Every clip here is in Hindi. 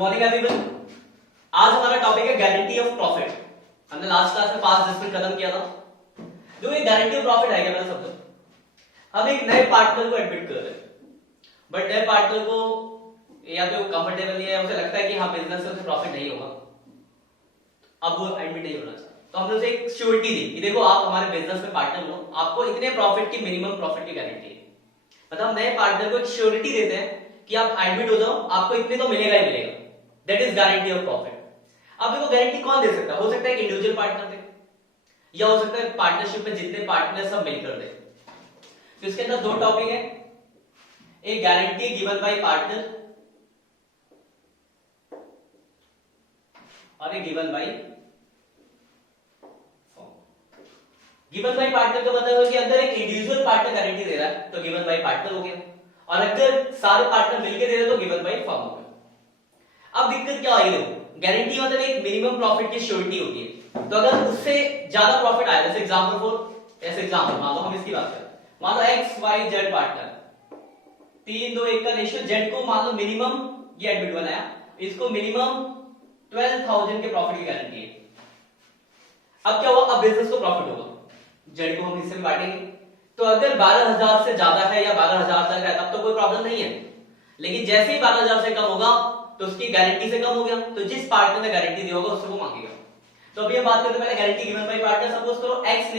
Morning everyone. आज हमारा टॉपिक है गारंटी ऑफ प्रॉफिट। हमने लास्ट क्लास में 5-10 मिनट खत्म किया था। जो ये गारंटी ऑफ प्रॉफिट है क्या मेरा शब्द, हम एक नए पार्टनर को एडमिट कर रहे हैं, बट नए पार्टनर को या तो कंफर्टेबल नहीं है, उसे लगता है कि हाँ बिजनेस से उसे प्रॉफिट नहीं होगा, अब वो एडमिट नहीं होना चाहता। तो हमने उसे एक श्योरिटी दी कि देखो आप हमारे बिजनेस में पार्टनर हो, आपको इतने प्रॉफिट की मिनिमम प्रॉफिट की गारंटी है। मतलब हम नए पार्टनर को एक श्योरिटी देते हैं कि आप एडमिट हो जाओ, आपको इतने तो मिलेगा ही मिलेगा। That is guarantee of profit. अब देखो गारंटी कौन दे सकता है? हो सकता है कि इंडिविजुअल पार्टनर दे, या हो सकता है पार्टनरशिप में जितने पार्टनर सब मिलकर दे। तो इसके अंदर दो टॉपिक है, एक गारंटी गिवन बाय पार्टनर और एक given by firm. Given by partner का मतलब है कि अगर एक इंडिविजुअल पार्टनर गारंटी दे रहा है तो गिवन बाय पार्टनर हो गया, और अगर सारे पार्टनर मिलकर दे रहे हैं तो गिवन बाय फर्म हो गया। अब दिक्कत क्या आई? गारंटी मतलब एक मिनिमम प्रॉफिट की श्योरिटी होती है। तो अगर उससे ज्यादा प्रॉफिट आया, जैसे एग्जांपल मान लो हम इसकी बात करें, मान लो एक्स वाई जेड पार्टनर 3-2-1 का रेशियो, जेड को मान लो मिनिमम ये एडमिट बनाया, इसको मिनिमम 12,000 के प्रॉफिट की गारंटी है। अब क्या हुआ? अब बिजनेस को प्रॉफिट होगा, जेड को हम हिस्से में बांटेंगे। तो अगर 12,000 से ज्यादा है या 12,000 तक है तब तो कोई प्रॉब्लम नहीं है, लेकिन जैसे ही 12,000 से कम होगा तो उसकी गारंटी से कम हो गया, तो जिस पार्टनर ने गारंटी दी होगा उससे वो मांगेगा। तो अभी हम बात करते हैं पहले guarantee given by partner. Suppose करो एक्स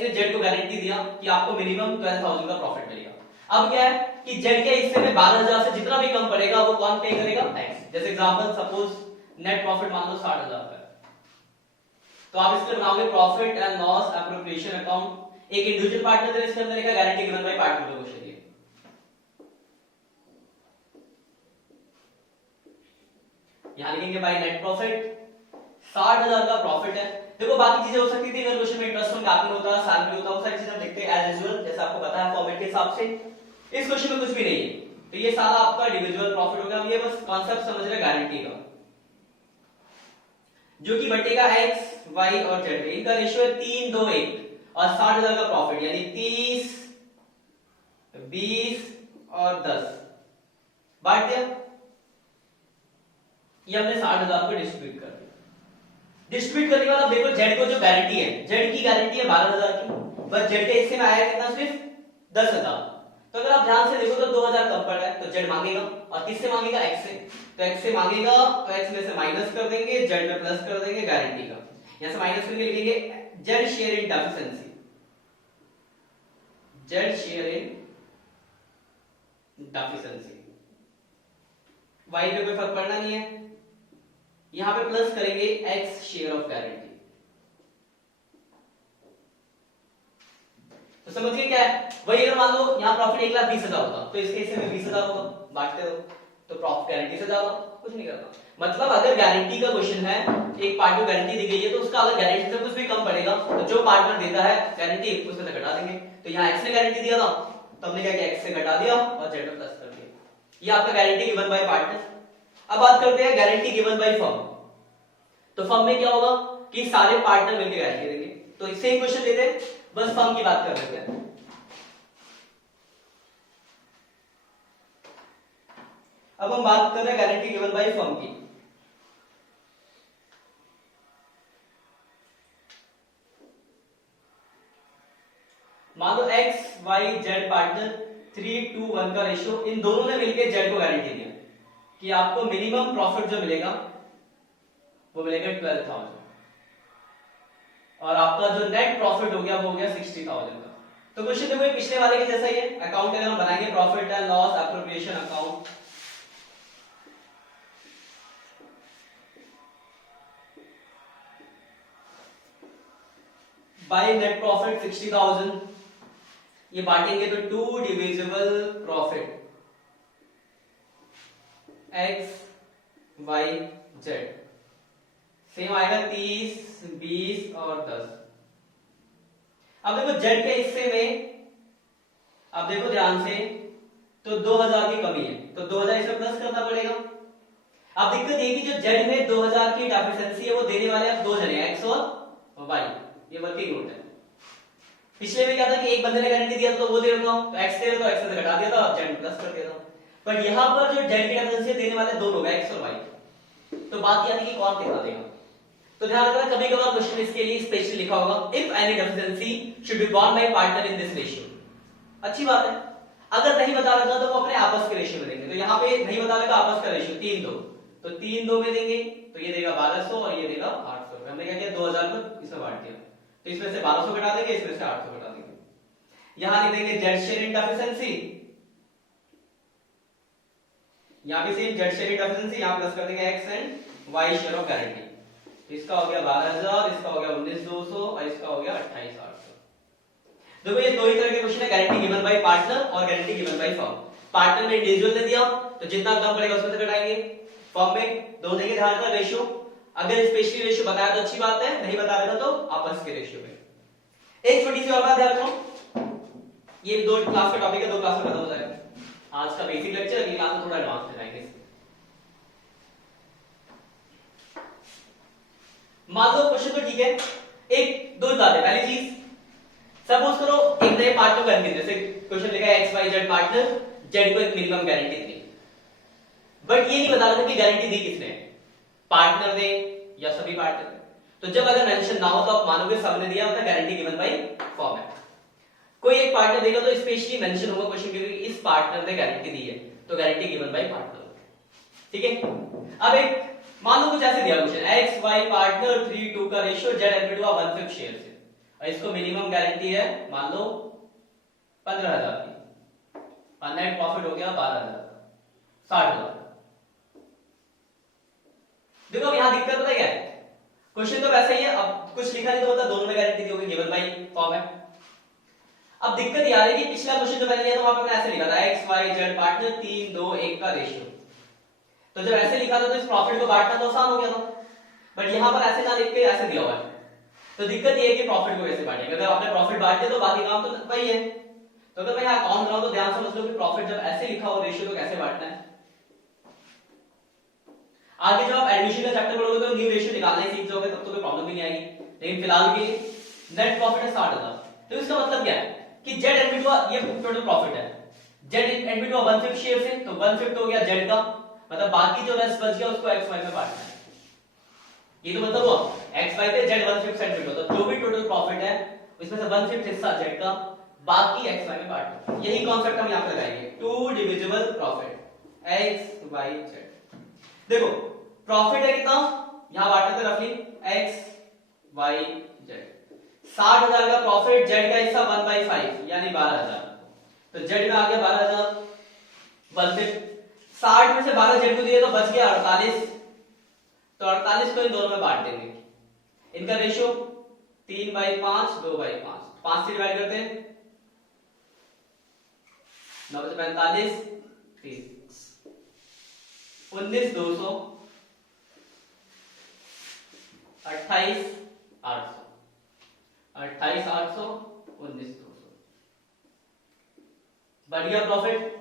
ने जेड को गारंटी दिया कि आपको मिनिमम 12,000 का प्रॉफिट मिलेगा। अब क्या है कि जेड के हिस्से में 12,000 से जितना भी कम पड़ेगा वो कौन पे करेगा? एक्स। जैसे एग्जांपल सपोज नेट प्रॉफिट मान लो 60,000 का, तो आप इसके बनाओगे profit and loss appropriation account. एक इंडिविजुअल पार्टनर इसके अंदर लिखा गारंटी गिवन बाय पार्टनर का क्वेश्चन। यहां लिखेंगे बाय नेट प्रॉफिट 60,000 का प्रॉफिट है। देखो बाकी चीजें हो सकती थी, अगर क्वेश्चन में इंटरेस्ट कैपिटल होता, सैलरी होता, वो सारी चीजें लिखते हैं एज यूजुअल, जैसे आपको पता है फॉर्मेट के हिसाब से। इस क्वेश्चन में कुछ भी नहीं है, तो ये सारा आपका इंडिविजुअल प्रॉफिट हो गया। ये बस कॉन्सेप्ट समझ रहे गारंटी का, जो कि बटेगा एक्स वाई और जेड। इनका रेशियो है 3-2-1 और 60,000 का प्रॉफिट यानी 30, 20 और 10 बांट दिया। ये हमने 60,000 को डिस्ट्रीब्यूट कर दिया। डिस्ट्रीब्यूट करने के बाद देखो जेड को जो गारंटी है, जेड की गारंटी है 12,000 की, बस जेड के हिस्से में आया कितना? सिर्फ 10,000। तो अगर आप ध्यान से देखो तो 2,000 कम पड़ रहा है, तो जेड मांगेगा, और किससे मांगेगा? एक्स से। तो एक्स से मांगेगा तो एक्स में से माइनस कर देंगे, जेड में प्लस कर देंगे गारंटी का। यहां से माइनस करके लिखेंगे Z share in deficiency, Z share in deficiency. Y पे कोई फर्क पड़ना नहीं है, यहां पे प्लस करेंगे एक्स शेयर ऑफ गारंटी। तो समझिए क्या है वही। अगर मान लो यहां प्रॉफिट 1,20,000 होता तो इसके हिस्से में 20,000 होगा, बांटते हो तो प्रॉफिट गारंटी से ज्यादा, कुछ नहीं करना। मतलब अगर गारंटी का क्वेश्चन है, एक पार्टी को गारंटी दी गई है, तो उसका अगर गारंटी से कुछ भी कम पड़ेगा तो जो पार्टनर देता है गारंटी उसमें से घटा देंगे। तो यहां एक्स ने गारंटी दिया था तो हमने क्या किया? एक्स से घटा दिया और जेड में प्लस कर दिया। ये आपका गारंटी गिवन बाय पार्टनर। अब बात करते हैं गारंटी गिवन बाय फर्म। तो फर्म में क्या होगा कि सारे पार्टनर मिलकर गारंटी देंगे। तो सेम क्वेश्चन लेते हैं, बस फर्म की बात कर लेते हैं। अब हम बात कर रहे हैं गारंटी गिवन बाय फर्म की। मान लो एक्स वाई जेड पार्टनर 3-1 का रेशियो, इन दोनों ने मिलकर जेड को गारंटी दिया कि आपको मिनिमम प्रॉफिट जो मिलेगा वो मिलेगा 12,000, और आपका जो नेट प्रॉफिट हो गया वो हो गया 60,000 का। तो क्वेश्चन देखो पिछले वाले के जैसा ही है। अकाउंट अगर हम बनाएंगे profit and loss appropriation account, by net profit 60,000, ये बांटेंगे तो 2 divisible profit X Y Z, same आएगा 30, 20 और 10। अब देखो जेड के हिस्से में, अब देखो ध्यान से, तो 2,000 की कमी है, तो 2,000 इसमें प्लस करना पड़ेगा। अब दिक्कत ये कि जो जेड में 2000 की एफिशिएंसी है वो देने वाले अब दो जने एक्स और वाई, ये वर्किंग नोट है। पिछले में क्या था कि एक बंदे ने गारंटी दिया तो वो दे देता हूं, तो एक्स दे तो एक्स से घटा दिया था, जेड प्लस कर दिया था। बट यहां पर जो जेड की एफिशिएंसी देने वाले दो लोग हैं एक्स और वाई, तो बात ये आती है कि कौन कितना देगा। तो ध्यान रखना कभी कभार क्वेश्चन इसके लिए स्पेशली लिखा होगा, if any deficiency should be born bye partner in this ratio. अच्छी बात है। अगर नहीं बता रखा तो वो अपने आपस के रेशियो में देंगे। तो यहाँ पे नहीं बता रखा आपस का रेशियो 3-2, तो 3-2 में देंगे, तो ये देगा 1200 और ये देगा 800। हमने क्या किया 2000 को इसमें बांट दिया, तो इसमें से 1200 घटा देंगे, इसमें से 800 घटा देंगे। यहां लिख देंगे जेड शेयरिंग डेफिशिएंसी, यहां भी सेम जेड शेयरिंग डेफिशिएंसी, यहां प्लस कर देंगे X and Y share of guarantee. तो इसका हो गया 12000, इसका हो गया 19200 और इसका हो गया 28800। देखो ये दो ही तरह के क्वेश्चन है, गारंटी गिवन बाय पार्टनर और guarantee given by firm. Partner में इंडिविजुअल ने दिया तो जितना कम पड़ेगा उसमें से घटाएंगे, फर्म में दो देंगे, ध्यान रखना रेशियो। अगर स्पेशली रेशियो बताया तो अच्छी बात है, नहीं बता रहा तो आपस के रेशियो में। एक छोटी सी और बात ध्यान रखो, ये दो क्लास का टॉपिक है, दो क्लास में खत्म हो जाएगा। आज का बेसिक लेक्चर, अगली क्लास में थोड़ा एडवांस में जाएंगे। मान लो क्वेश्चन तो ठीक है, एक दो बातें। पहली चीज, सपोज करो एक नए पार्टनर गारंटी, जैसे क्वेश्चन लिखा है X Y Z partner, Z को एक मिनिमम गारंटी दी, बट ये नहीं बता रहा था कि गारंटी दी किसने, पार्टनर ने या सभी पार्टनर ने। तो जब अगर मेंशन ना हो तो आप मानोगे सबने दिया, मतलब गारंटी गिवन बाय फर्म है। कोई एक पार्टनर देगा तो स्पेशली मेंशन होगा क्वेश्चन के, इस पार्टनर ने गारंटी दी है, तो गारंटी गिवन बाय पार्टनर। ठीक है। अब एक मान लो कुछ ऐसे दिया क्वेश्चन, एक्स वाई पार्टनर 3:2 का ratio, Z agree to 1/5 share से, और इसको मिनिमम गारंटी है मान लो 15,000 की, और नेट प्रॉफिट हो गया 12,000 का, 60,000। देखो अब यहां दिक्कत पता क्या है, क्वेश्चन तो वैसा ही है, अब कुछ लिखा नहीं तो होता दोनों में गारंटी दी होगी, गिवन बाय फॉर्म है। अब दिक्कत ये आ रही है कि पिछला क्वेश्चन जो मैंने लिया था वहां पे मैंने ऐसे लिखा था एक्स वाई जेड पार्टनर 3:2:1 का रेशियो, तो जब ऐसे लिखा था तो इस प्रॉफिट को बांटना तो आसान हो गया था, बट यहां पर ऐसे ना लिख के ऐसे दिया हुआ है, तो दिक्कत ये है कि प्रॉफिट को कैसे बांटेंगे। अगर आपने प्रॉफिट बांट दिया तो बाकी काम तो वही है। तो अगर मैं यहां अकाउंट बनाऊं तो ध्यान से समझ लो कि प्रॉफिट जब ऐसे लिखा हो रेशियो तो कैसे बांटना है। आगे जब आप एडमिशन का चैप्टर पढ़ोगे तो न्यू रेशियो निकालना ही सीख जाओगे, तब तो कोई प्रॉब्लम भी नहीं आएगी। लेकिन फिलहाल के नेट प्रॉफिट है 60,000, तो इसका मतलब क्या है कि जेड एनबी ये टोटल प्रॉफिट है, जेड एनबी 1/5 शेयर से, तो 1/5 हो गया जेड का, मतलब बाकी जो रेस्ट बच गया उसको एक्स वाई में बांटना है। ये तो मतलब हुआ एक्स वाई पे जेड 1/5 एनबी, तो जो भी टोटल प्रॉफिट है उसमें से 1/5 हिस्सा जेड का, बाकी एक्स वाई में बांटना। यही कॉन्सेप्ट हम यहां पे लगाएंगे, to divisible profit X Y Z. देखो प्रॉफिट है कितना, यहां बांटते थे रफली एक्स वाई जेड, 60,000 का प्रॉफिट, जेड का हिस्सा 1/5 यानी 12,000, तो जेड में आ गया 12,000, 60 में से 12 जेड को दिए तो बच गया 48, तो 48 को इन दोनों में बांट देंगे। इनका रेशियो 3/5 2/5, 5 से डिवाइड करते हैं, 9 से 45 30, 19,200, 28,800, 28,800, 19,200, बढ़ गया प्रॉफिट।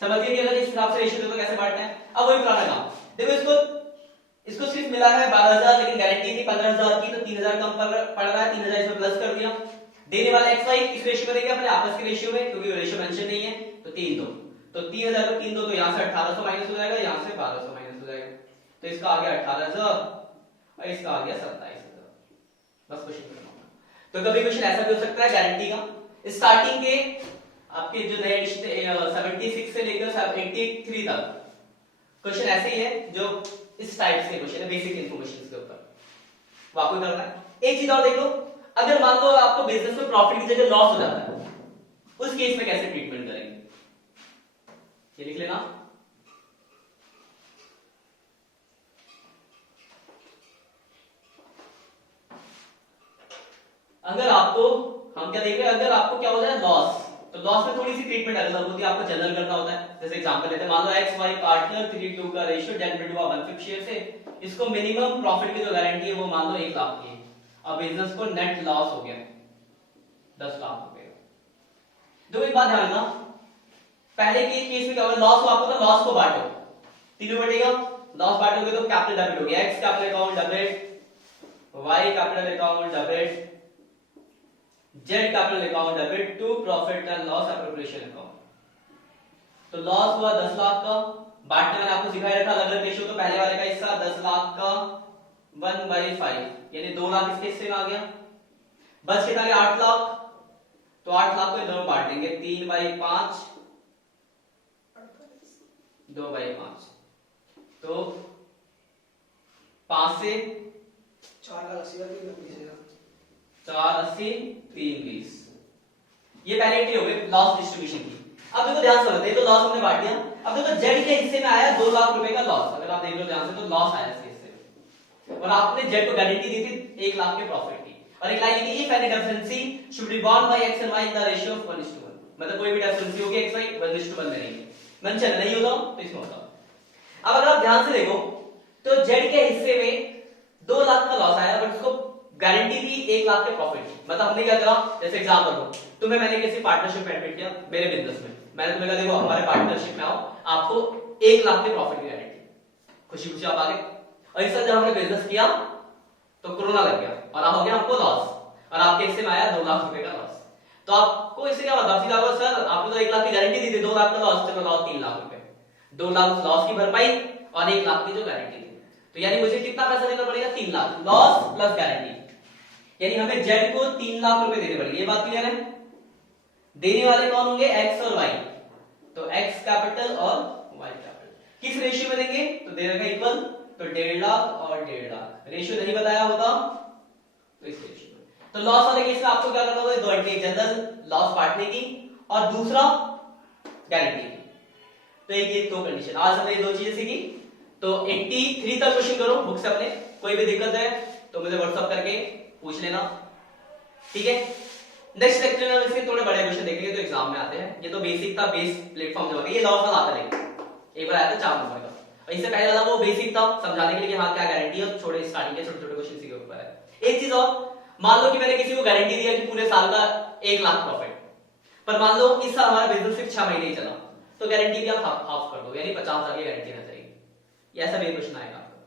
समझिए कि अगर इस हिसाब से रेशियो दे तो कैसे बांटना है। अब वही पुराना काम, देखो इसको सिर्फ मिला है 12,000, लेकिन गारंटी थी 15,000 की, तो 3,000 कम पड़ रहा है, 3,000 इसमें प्लस कर दिया। देने वाला एक्स वाई इस रेशियो में देंगे, अपने आपस के रेशियो में, क्योंकि रेशियो मेंशन नहीं है, तो 3-2, तो 3,000 को 3-2, तो यहां से 1,800 माइनस हो जाएगा, यहां से 1,200 माइनस हो जाएगा, तो इसका आ गया 18,000 और इसका आ गया 27,000। बस क्वेश्चन खत्म होगा। तो कभी क्वेश्चन ऐसा भी हो सकता है गारंटी का, स्टार्टिंग के आपके जो नए एडिशन 76 से लेकर 83 तक क्वेश्चन ऐसे ही है, जो इस टाइप के क्वेश्चन है, बेसिक इंफॉर्मेशन के ऊपर वो आपको करना है। एक चीज और देख लो, अगर मान लो आपको बिजनेस में प्रॉफिट की जगह लॉस हो जाता है, उस केस में कैसे ट्रीटमेंट करेंगे, ये लिख लेना। अगर आपको हम क्या देख रहे हैं, अगर आपको क्या हो जाए लॉस, तो लॉस में थोड़ी सी ट्रीटमेंट अलग होती है, आपको जनरल करना होता है। जैसे एग्जांपल लेते हैं, मान लो एक्स वाई पार्टनर 3:2 का रेशियो, जेड एनबी 1/5 शेयर से, इसको मिनिमम प्रॉफिट की जो गारंटी है वो मान लो 1 लाख की है। अब बिजनेस को नेट लॉस हो गया 10 लाख रुपए। देखो एक बात ध्यान रखना, पहले के केस में क्या होगा, लॉस हो आपको तो लॉस को बांटो, तीनों बटेगा, लॉस पार्टनर के तो कैपिटल डेबिट हो गया, X capital account debit, Y capital account debit, Z capital account debit to profit and loss appropriation account. तो लॉस हुआ 10 लाख का, बांटने मैंने आपको सिखाया रखा अलग अलग रेशियो, तो पहले वाले का हिस्सा 10 लाख का 1/5 यानी 2 लाख इसके हिस्से में आ गया। बस कितना गया 8 लाख, तो 8 लाख को दोनों बांट देंगे 3/5 2/5, तो 5 से 480 320। ये पहले एंट्री हो गई लॉस डिस्ट्रीब्यूशन की। अब देखो ध्यान से समझते हैं, तो लॉस हमने बांट दिया। अब देखो जेड के हिस्से में आया 2 लाख रुपए का लॉस, अगर आप देख लो ध्यान से तो लॉस आया इसके हिस्से में, और आपने जेड को गारंटी दी थी 1 लाख के प्रॉफिट की, और एक लाइन लिखी if any difference should be borne by X and Y in the ratio of 1:1, मतलब कोई भी डिफरेंसी होगी एक्स वाई 1:1 में रहेगी, मेंशन नहीं होगा तो इसमें होगा। अब अगर आप ध्यान से देखो तो जेड के हिस्से में 2 लाख का लॉस आया, बट उसको गारंटी दी 1 लाख के प्रॉफिट की। मतलब हमने क्या करा, जैसे एग्जांपल लो, तुम्हें मैंने किसी पार्टनरशिप में एडमिट किया मेरे बिजनेस में, मैंने तुम्हें कहा देखो हमारे पार्टनरशिप में आओ, आपको 1 लाख के प्रॉफिट की गारंटी, खुशी खुशी आप आ गए। और इस साल जब हमने बिजनेस किया तो कोरोना लग गया और अब हो गया हमको लॉस, और आपके हिस्से में आया 2 लाख रुपए का लॉस। तो आपको इससे क्या मतलब, सीधा बोलो सर आपने तो 1 लाख की गारंटी दी थी, 2 लाख का लॉस, चलो लाओ 3 लाख रुपए, 2 लाख लॉस की भरपाई और 1 लाख की जो गारंटी थी, तो यानी मुझे कितना पैसा देना पड़ेगा 3 लाख, लॉस प्लस गारंटी, यानी हमें जेड को 3 लाख रुपए देने पड़ेंगे। ये बात क्लियर है? देने वाले कौन होंगे, एक्स और वाई, तो एक्स कैपिटल और वाई कैपिटल। किस रेशियो में देंगे, तो दे रखा इक्वल, तो 1.5 लाख और 1.5 लाख, रेशियो नहीं बताया होता तो इस रेशियो में। तो लॉस वाले केस में आपको क्या करना होगा, दो एंट्री, जनरल लॉस बांटने की और दूसरा गारंटी की। तो एक ये दो कंडीशन, आज हमने ये दो चीजें सीखी। तो 83 तक क्वेश्चन करो बुक से अपने, कोई भी दिक्कत है तो मुझे व्हाट्सएप करके पूछ लेना, ठीक है। नेक्स्ट लेक्चर में इसके थोड़े बड़े क्वेश्चन देखेंगे तो एग्जाम में आते हैं। ये तो बेसिक था, बेस प्लेटफॉर्म जो है ये लॉस वाला आता है, एक बार आया था 4 नंबर का, और इससे पहले वाला वो बेसिक था समझाने के लिए हाँ क्या गारंटी है, छोटे स्टार्टिंग के छोटे छोटे क्वेश्चन के ऊपर है। एक चीज और, मान लो कि मैंने किसी को गारंटी दिया कि पूरे साल का 1 लाख प्रॉफिट, पर मान लो इस साल हमारा बिजनेस सिर्फ 6 महीने ही चला, तो गारंटी भी आप हाफ कर दो, यानी 50,000 की गारंटी रहना चाहिए। ये ऐसा भी क्वेश्चन आएगा आपका,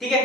ठीक है।